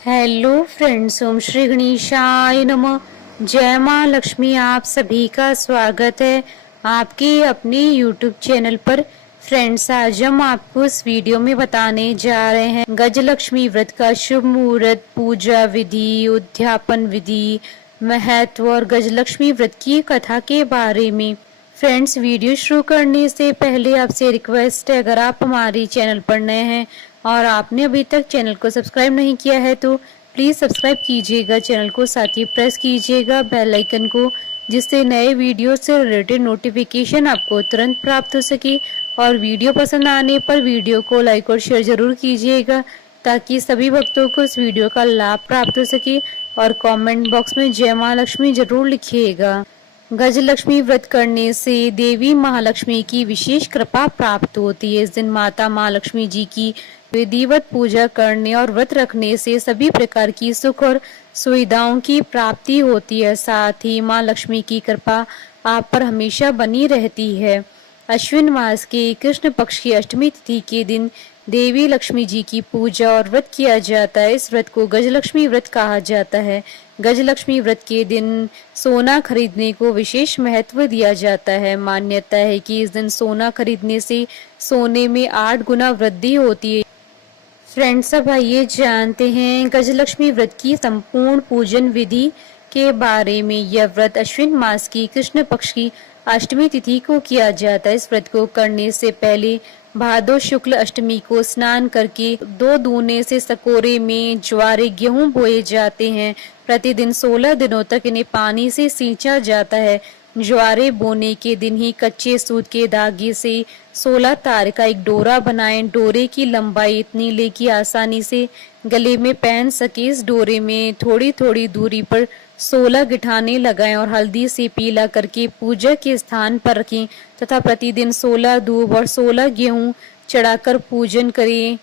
Hello friends, ओम श्री गणेशाय नमः। जय माँ लक्ष्मी। आप सभी का स्वागत है आपके अपने यूट्यूब चैनल पर। फ्रेंड्स, आज हम आपको इस वीडियो में बताने जा रहे हैं गजलक्ष्मी व्रत का शुभ मुहूर्त, पूजा विधि, उद्यापन विधि, महत्व और गजलक्ष्मी व्रत की कथा के बारे में। फ्रेंड्स, वीडियो शुरू करने से पहले आपसे रिक्वेस्ट है, अगर आप हमारे चैनल पर नए हैं और आपने अभी तक चैनल को सब्सक्राइब नहीं किया है तो प्लीज़ सब्सक्राइब कीजिएगा चैनल को, साथ ही प्रेस कीजिएगा बेल आइकन को, जिससे नए वीडियो से रिलेटेड नोटिफिकेशन आपको तुरंत प्राप्त हो सके। और वीडियो पसंद आने पर वीडियो को लाइक और शेयर जरूर कीजिएगा ताकि सभी भक्तों को इस वीडियो का लाभ प्राप्त हो सके। और कमेंट बॉक्स में जय माँ लक्ष्मी जरूर लिखिएगा। गजलक्ष्मी व्रत करने से देवी महालक्ष्मी की विशेष कृपा प्राप्त होती है। इस दिन माता महालक्ष्मी जी की विधिवत पूजा करने और व्रत रखने से सभी प्रकार की सुख और सुविधाओं की प्राप्ति होती है। साथ ही माँ लक्ष्मी की कृपा आप पर हमेशा बनी रहती है। अश्विन मास के कृष्ण पक्ष की अष्टमी तिथि के दिन देवी लक्ष्मी जी की पूजा और व्रत किया जाता है। इस व्रत को गजलक्ष्मी व्रत कहा जाता है। गजलक्ष्मी व्रत के दिन सोना खरीदने को विशेष महत्व दिया जाता है। मान्यता है कि इस दिन सोना खरीदने से सोने में 8 गुना वृद्धि होती है। फ्रेंड्स, अब आइए जानते हैं गजलक्ष्मी व्रत की संपूर्ण पूजन विधि के बारे में। यह व्रत अश्विन मास की कृष्ण पक्ष की अष्टमी तिथि को किया जाता है। इस व्रत को करने से पहले भादो शुक्ल अष्टमी को स्नान करके 2 दूने से सकोरे में ज्वारे गेहूं बोए जाते हैं। प्रतिदिन 16 दिनों तक इन्हें पानी से सींचा जाता है। ज्वारे बोने के दिन ही कच्चे सूत के धागे से 16 तार का एक डोरा बनाएं। डोरे की लंबाई इतनी ले कि आसानी से गले में पहन सके। इस डोरे में थोड़ी थोड़ी दूरी पर 16 गिठाने लगाएं और हल्दी से पीला करके पूजा के स्थान पर रखें तथा प्रतिदिन 16 दूब और 16 गेहूं चढ़ाकर पूजन करें।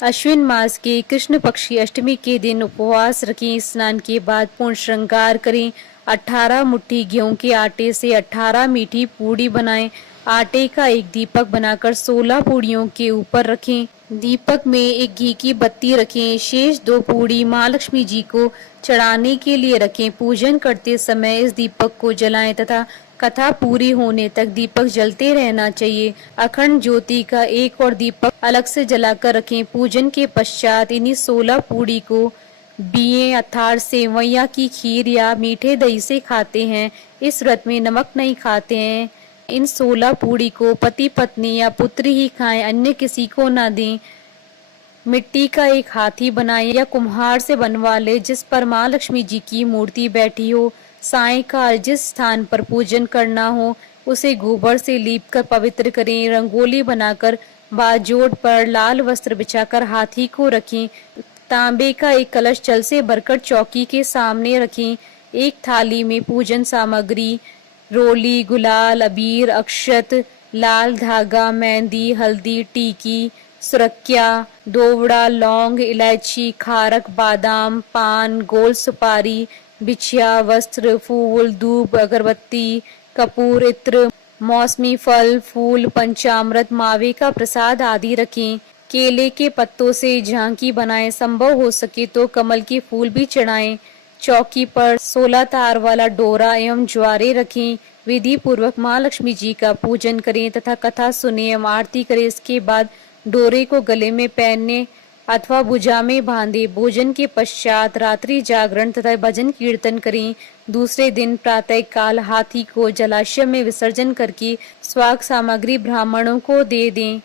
अश्विन मास के कृष्ण पक्ष की अष्टमी के दिन उपवास रखें। स्नान के बाद पूर्ण श्रृंगार करें। 18 मुट्ठी गेहूं के आटे से 18 मीठी पूड़ी बनाएं। आटे का एक दीपक बनाकर 16 पूड़ियों के ऊपर रखें। दीपक में एक घी की बत्ती रखें। शेष 2 पूड़ी महालक्ष्मी जी को चढ़ाने के लिए रखें। पूजन करते समय इस दीपक को जलाएं तथा कथा पूरी होने तक दीपक जलते रहना चाहिए। अखंड ज्योति का एक और दीपक अलग से जलाकर रखें। पूजन के पश्चात इन्हीं 16 पूड़ी को बिये अर्थात सेवैया की खीर या मीठे दही से खाते हैं। इस व्रत में नमक नहीं खाते हैं। इन 16 पूड़ी को पति पत्नी या पुत्र ही खाएं, अन्य किसी को न दें। मिट्टी का एक हाथी बनाए या कुम्हार से बनवा ले जिस पर माँ लक्ष्मी जी की मूर्ति बैठी हो। सायंकाल जिस स्थान पर पूजन करना हो उसे गोबर से लीप कर पवित्र करें। रंगोली बनाकर बाजोड़ पर लाल वस्त्र बिछाकर हाथी को रखें। तांबे का एक कलश जल से भरकर चौकी के सामने रखें। एक थाली में पूजन सामग्री रोली, गुलाल, अबीर, अक्षत, लाल धागा, मेहंदी, हल्दी, टीकी, सुरक्या, दोवड़ा, लौंग, इलायची, खारक, बादाम, पान, गोल सुपारी, बिछिया, वस्त्र, फूल, धूप, अगरबत्ती, कपूर, इत्र, मौसमी फल, फूल, पंचामृत, मावे का प्रसाद आदि रखें। केले के पत्तों से झांकी बनाएं। संभव हो सके तो कमल के फूल भी चढ़ाएं। चौकी पर 16 तार वाला डोरा एवं ज्वारे रखें। विधि पूर्वक माँ लक्ष्मी जी का पूजन करें तथा कथा सुने एवं आरती करें। इसके बाद डोरे को गले में पहनने अथवा भुजा में बांधे। भोजन के पश्चात रात्रि जागरण तथा भजन कीर्तन करें। दूसरे दिन प्रातः काल हाथी को जलाशय में विसर्जन करके स्वाग सामग्री ब्राह्मणों को दे दें।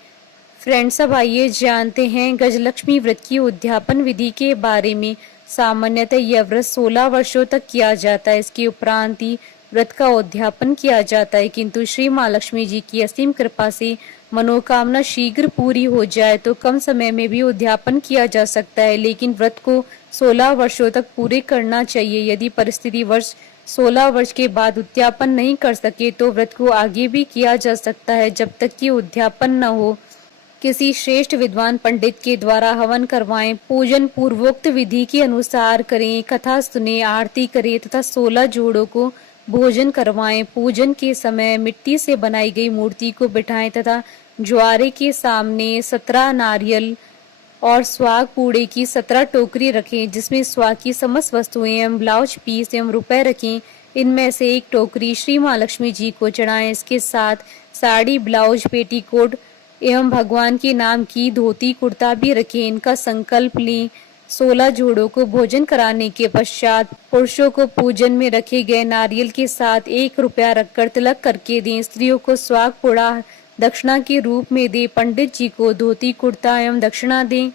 फ्रेंड्स, अब आइए जानते हैं गजलक्ष्मी व्रत की उद्यापन विधि के बारे में। सामान्यतः यह व्रत 16 वर्षों तक किया जाता है। इसके उपरांत ही व्रत का उद्यापन किया जाता है, किंतु श्री माँ लक्ष्मी जी की असीम कृपा से मनोकामना शीघ्र पूरी हो जाए तो कम समय में भी उद्यापन किया जा सकता है। लेकिन व्रत को 16 वर्षों तक पूरे करना चाहिए। यदि परिस्थिति वर्ष 16 वर्ष के बाद उद्यापन नहीं कर सके तो व्रत को आगे भी किया जा सकता है जब तक कि उद्यापन न हो। किसी श्रेष्ठ विद्वान पंडित के द्वारा हवन करवाएं। पूजन पूर्वोक्त विधि के अनुसार करें। कथा सुने, आरती करें तथा 16 जोड़ों को भोजन करवाएं। पूजन के समय मिट्टी से बनाई गई मूर्ति को बिठाएं तथा ज्वारे के सामने 17 नारियल और स्वाग पूड़े की 17 टोकरी रखें, जिसमें स्वाग की समस्त वस्तुएं एवं ब्लाउज पीस एवं रुपए रखें। इनमें से एक टोकरी श्री महालक्ष्मी जी को चढ़ाएं। इसके साथ साड़ी, ब्लाउज, पेटीकोट एवं भगवान के नाम की धोती कुर्ता भी रखें। इनका संकल्प लें। 16 जोड़ों को भोजन कराने के पश्चात पुरुषों को पूजन में रखे गए नारियल के साथ 1 रुपया रखकर तिलक करके दें। स्त्रियों को स्वाग पुड़ा दक्षिणा के रूप में दें। पंडित जी को धोती कुर्ता एवं दक्षिणा दें।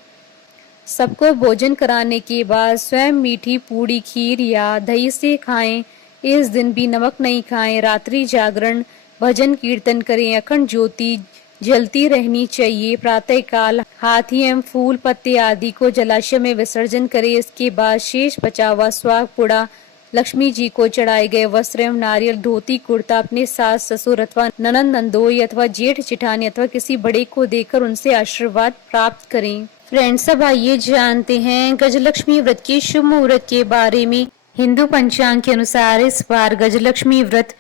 सबको भोजन कराने के बाद स्वयं मीठी पूड़ी, खीर या दही से खाएं। इस दिन भी नमक नहीं खाएं। रात्रि जागरण, भजन कीर्तन करें। अखंड ज्योति जलती रहनी चाहिए। प्रातः काल हाथी एवं फूल पत्ते आदि को जलाशय में विसर्जन करें। इसके बाद शेष बचा हुआ स्वाग पुड़ा लक्ष्मी जी को चढ़ाए गए वस्त्र एवं नारियल, धोती कुर्ता अपने सास ससुर अथवा ननंद नंदोई अथवा जेठ जेठानी अथवा किसी बड़े को देकर उनसे आशीर्वाद प्राप्त करें। फ्रेंड्स, अब आइए जानते हैं गजलक्ष्मी व्रत के शुभ मुहूर्त के बारे में। हिंदू पंचांग के अनुसार इस बार गजलक्ष्मी व्रत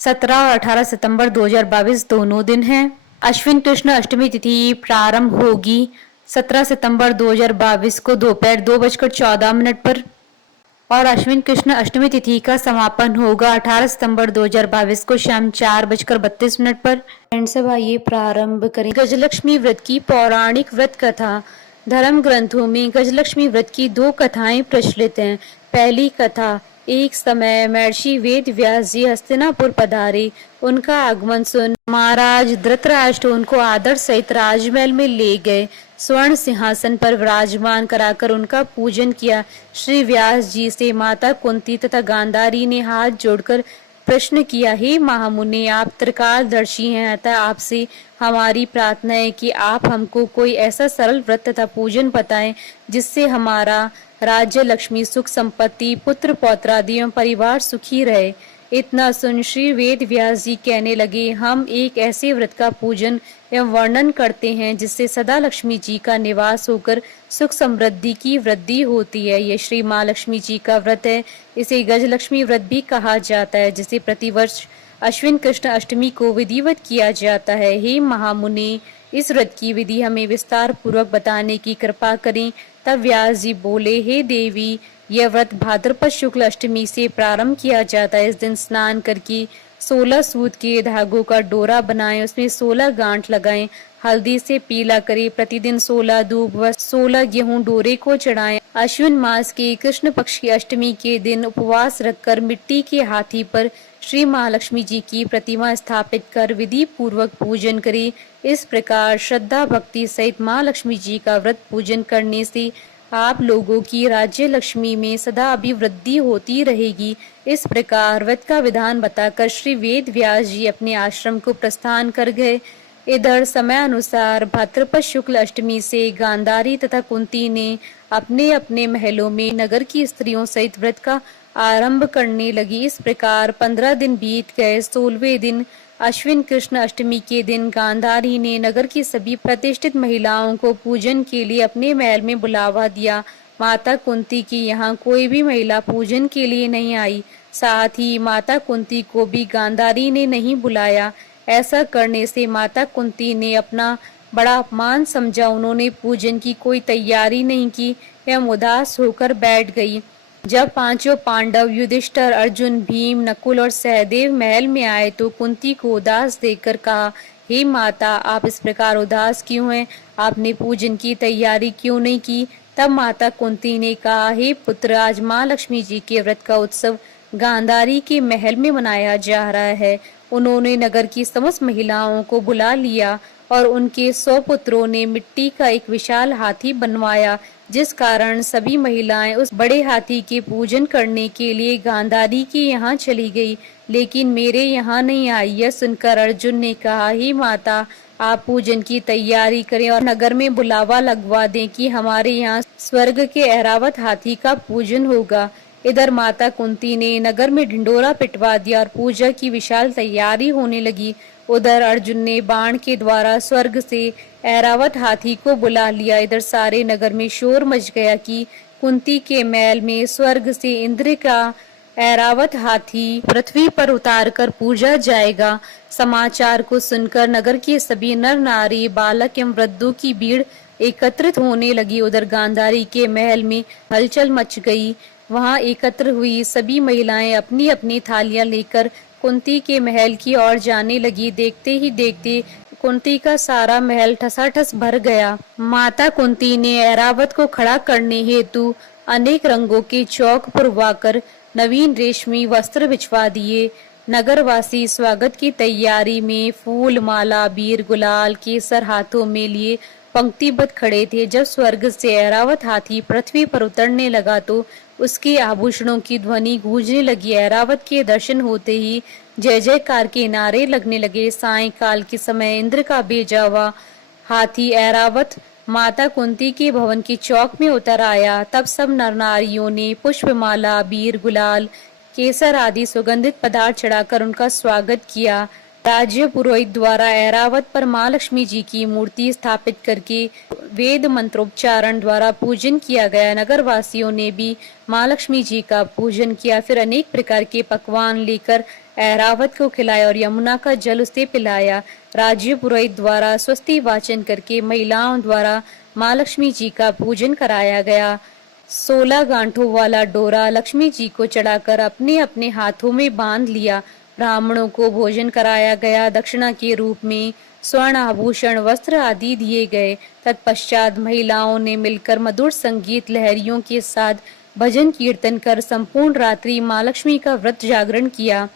17 और 18 सितंबर 2022 दोनों दिन है। अश्विन कृष्ण अष्टमी तिथि प्रारंभ होगी 17 सितंबर 2022 को दोपहर 2:14 पर और अश्विन कृष्ण अष्टमी तिथि का समापन होगा 18 सितंबर 2022 को शाम 4:32 पर। फ्रेंड्स, अब आइए प्रारंभ करें गजलक्ष्मी व्रत की पौराणिक व्रत कथा। धर्म ग्रंथों में गजलक्ष्मी व्रत की 2 कथाएं प्रचलित हैं। पहली कथा, एक समय महर्षि वेद व्यास जी हस्तिनापुर पधारे। उनका आगमन सुन महाराज धृतराष्ट्र उनको आदर सहित राजमहल में ले गए। स्वर्ण सिंहासन पर विराजमान कराकर उनका पूजन किया। श्री व्यास जी से माता कुंती तथा गांधारी ने हाथ जोड़कर प्रश्न किया, हे महामुनि, आप त्रिकालदर्शी हैं, अतः आपसे हमारी प्रार्थना है कि आप हमको कोई ऐसा सरल व्रत तथा पूजन बताएं जिससे हमारा राज्य, लक्ष्मी, सुख, संपत्ति, पुत्र पौत्रादि एवं परिवार सुखी रहे। इतना सुन श्री वेद व्यास जी कहने लगे, हम एक ऐसे व्रत का पूजन एवं वर्णन करते हैं जिससे सदा लक्ष्मी जी का निवास होकर सुख समृद्धि की वृद्धि होती है। यह श्री माँ लक्ष्मी जी का व्रत है। इसे गजलक्ष्मी व्रत भी कहा जाता है, जिसे प्रतिवर्ष अश्विन कृष्ण अष्टमी को विधिवत किया जाता है। हे महामुनि, इस व्रत की विधि हमें विस्तार पूर्वक बताने की कृपा करें। तब व्यास जी बोले, हे देवी, यह व्रत भाद्रपद शुक्ल अष्टमी से प्रारंभ किया जाता है। इस दिन स्नान करके 16 सूत के धागों का डोरा बनाएं, उसमें 16 गांठ लगाएं, हल्दी से पीला करें। प्रतिदिन 16 दूब व 16 गेहूं डोरे को चढ़ाएं। अश्विन मास के कृष्ण पक्ष की अष्टमी के दिन उपवास रखकर मिट्टी के हाथी पर श्री महालक्ष्मी जी की प्रतिमा स्थापित कर विधि पूर्वक पूजन करें। इस प्रकार श्रद्धा भक्ति सहित माँ लक्ष्मी जी का व्रत पूजन करने से आप लोगों की राज्य लक्ष्मी में सदा अभिवृद्धि होती रहेगी। इस प्रकार व्रत का विधान बताकर श्री वेद व्यास जी अपने आश्रम को प्रस्थान कर गए। इधर समय अनुसार भाद्रपद शुक्ल अष्टमी से गांधारी तथा कुंती ने अपने अपने महलों में नगर की स्त्रियों सहित व्रत का आरंभ करने लगी। इस प्रकार 15 दिन बीत गए। 16वें दिन अश्विन कृष्ण अष्टमी के दिन गांधारी ने नगर की सभी प्रतिष्ठित महिलाओं को पूजन के लिए अपने महल में बुलावा दिया। माता कुंती की यहाँ कोई भी महिला पूजन के लिए नहीं आई। साथ ही माता कुंती को भी गांधारी ने नहीं बुलाया। ऐसा करने से माता कुंती ने अपना बड़ा अपमान समझा। उन्होंने पूजन की कोई तैयारी नहीं की एवं उदास होकर बैठ गई। जब 5 पांडव युधिष्ठिर, अर्जुन, भीम, नकुल और सहदेव महल में आए तो कुंती को उदास देखकर कहा, हे माता, आप इस प्रकार उदास क्यों हैं? आपने पूजन की तैयारी क्यों नहीं की? तब माता कुंती ने कहा, हे पुत्र, आज माँ लक्ष्मी जी के व्रत का उत्सव गांधारी के महल में मनाया जा रहा है। उन्होंने नगर की समस्त महिलाओं को बुला लिया और उनके 100 पुत्रों ने मिट्टी का एक विशाल हाथी बनवाया, जिस कारण सभी महिलाएं उस बड़े हाथी के पूजन करने के लिए गांधारी के यहाँ चली गई, लेकिन मेरे यहाँ नहीं आई। यह सुनकर अर्जुन ने कहा, हे माता, आप पूजन की तैयारी करें और नगर में बुलावा लगवा दें कि हमारे यहाँ स्वर्ग के ऐरावत हाथी का पूजन होगा। इधर माता कुंती ने नगर में ढिंडोरा पिटवा दिया और पूजा की विशाल तैयारी होने लगी। उधर अर्जुन ने बाण के द्वारा स्वर्ग से ऐरावत हाथी को बुला लिया। इधर सारे नगर में शोर मच गया कि कुंती के महल में स्वर्ग से इंद्र का ऐरावत हाथी पृथ्वी पर उतार कर पूजा जाएगा। समाचार को सुनकर नगर के सभी नर नारी, बालक एवं वृद्धों की भीड़ एकत्रित होने लगी। उधर गांधारी के महल में हलचल मच गई। वहां एकत्र हुई सभी महिलाएं अपनी अपनी थालियां लेकर कुंती के महल की ओर जाने लगी। देखते ही देखते कुंती का सारा महल ठसाठस भर गया। माता कुंती ने ऐरावत को खड़ा करने हेतु अनेक रंगों के चौक पुरवाकर नवीन रेशमी वस्त्र बिछवा दिए। नगरवासी स्वागत की तैयारी में फूल, माला, बीर, गुलाल, केसर हाथों में लिए पंक्तिबद्ध खड़े थे। जब स्वर्ग से ऐरावत हाथी पृथ्वी पर उतरने लगा तो उसके आभूषणों की ध्वनि गूंजने लगी। ऐरावत के दर्शन होते ही जय जयकार के नारे लगने लगे। सायंकाल के समय इंद्र का भेजा हुआ हाथी ऐरावत माता कुंती के भवन की चौक में उतर आया। तब सब नर नारियों ने पुष्पमाला, बीर, गुलाल, केसर आदि सुगंधित पदार्थ चढ़ाकर उनका स्वागत किया। राज्य पुरोहित द्वारा ऐरावत पर माँ लक्ष्मी जी की मूर्ति स्थापित करके वेद मंत्रोच्चारण द्वारा पूजन किया गया। नगर वासियों ने भी माँ लक्ष्मी जी का पूजन किया। फिर अनेक प्रकार के पकवान लेकर ऐरावत को खिलाया और यमुना का जल उसे पिलाया। राज्य पुरोहित द्वारा स्वस्ति वाचन करके महिलाओं द्वारा माँ लक्ष्मी जी का पूजन कराया गया। 16 गांठों वाला डोरा लक्ष्मी जी को चढ़ाकर अपने अपने हाथों में बांध लिया। ब्राह्मणों को भोजन कराया गया। दक्षिणा के रूप में स्वर्ण आभूषण, वस्त्र आदि दिए गए। तत्पश्चात महिलाओं ने मिलकर मधुर संगीत लहरियों के साथ भजन कीर्तन कर संपूर्ण रात्रि माँ लक्ष्मी का व्रत जागरण किया।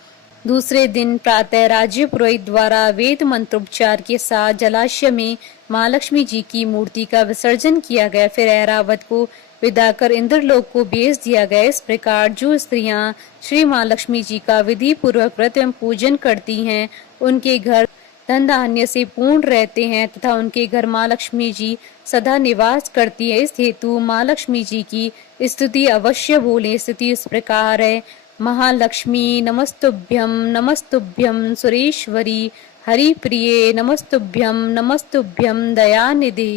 दूसरे दिन प्रातः राज्य पुरोहित द्वारा वेद मंत्रोच्चार के साथ जलाशय में माँ लक्ष्मी जी की मूर्ति का विसर्जन किया गया। फिर ऐरावत को विदा कर इंद्रलोक को भेज दिया गया। इस प्रकार जो स्त्रियां श्री माँ लक्ष्मी जी का विधि पूर्वक व्रत एवं पूजन करती हैं, उनके घर धन धान्य से पूर्ण रहते हैं तथा उनके घर माँ लक्ष्मी जी सदा निवास करती है। इस हेतु माँ लक्ष्मी जी की स्तुति अवश्य बोले। स्तुति इस प्रकार है: महालक्ष्मी नमस्तुभ्यं नमस्तुभ्यं सुरेश्वरी हरिप्रिये नमस्तुभ्यं नमस्तुभ्यं दयानिधे।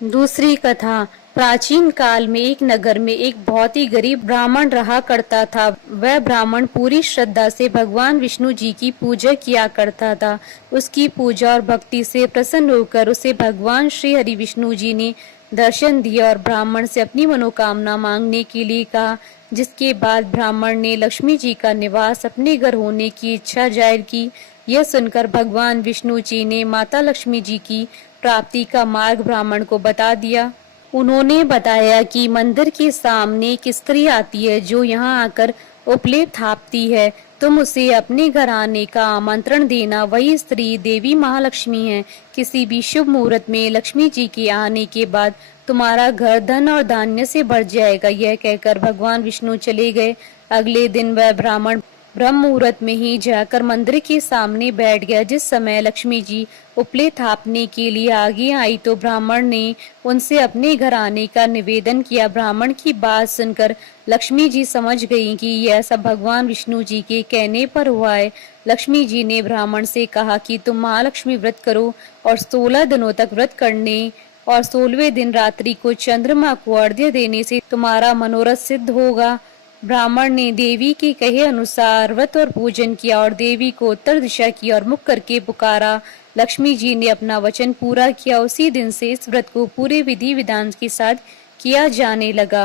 दूसरी कथा। प्राचीन काल में एक नगर में एक बहुत ही गरीब ब्राह्मण रहा करता था। वह ब्राह्मण पूरी श्रद्धा से भगवान विष्णु जी की पूजा किया करता था। उसकी पूजा और भक्ति से प्रसन्न होकर उसे भगवान श्री हरि विष्णु जी ने दर्शन दिया और ब्राह्मण से अपनी मनोकामना मांगने के लिए कहा। जिसके बाद ब्राह्मण ने लक्ष्मी जी का निवास अपने घर होने की इच्छा जाहिर की। यह सुनकर भगवान विष्णु जी ने माता लक्ष्मी जी की प्राप्ति का मार्ग ब्राह्मण को बता दिया। उन्होंने बताया कि मंदिर के सामने एक स्त्री आती है जो यहाँ आकर उपलेप थापती है। तुम उसे अपने घर आने का आमंत्रण देना। वही स्त्री देवी महालक्ष्मी है। किसी भी शुभ मुहूर्त में लक्ष्मी जी के आने के बाद तुम्हारा घर धन और धान्य से भर जाएगा। यह कहकर भगवान विष्णु चले गए। अगले दिन वह ब्राह्मण ब्रह्म मुहूर्त में ही जाकर मंदिर के सामने बैठ गया। जिस समय लक्ष्मी जी उपले थापने के लिए आगे आई तो ब्राह्मण ने उनसे अपने घर आने का निवेदन किया। ब्राह्मण की बात सुनकर लक्ष्मी जी समझ गई कि यह सब भगवान विष्णु जी के कहने पर हुआ है। लक्ष्मी जी ने ब्राह्मण से कहा कि तुम महालक्ष्मी व्रत करो और 16 दिनों तक व्रत करने और 16वें दिन रात्रि को चंद्रमा को अर्घ्य देने से तुम्हारा मनोरथ सिद्ध होगा। ब्राह्मण ने देवी के कहे अनुसार व्रत और पूजन किया और देवी को उत्तर दिशा की ओर मुख करके पुकारा। लक्ष्मी जी ने अपना वचन पूरा किया। उसी दिन से इस व्रत को पूरे विधि विधान के साथ किया जाने लगा।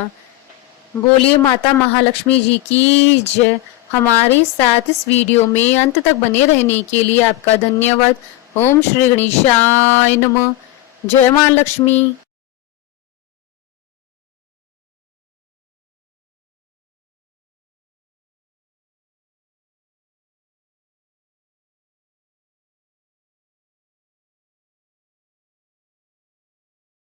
बोलिए माता महालक्ष्मी जी की जय। हमारे साथ इस वीडियो में अंत तक बने रहने के लिए आपका धन्यवाद। ओम श्री गणेशाय नमः। जय मां लक्ष्मी।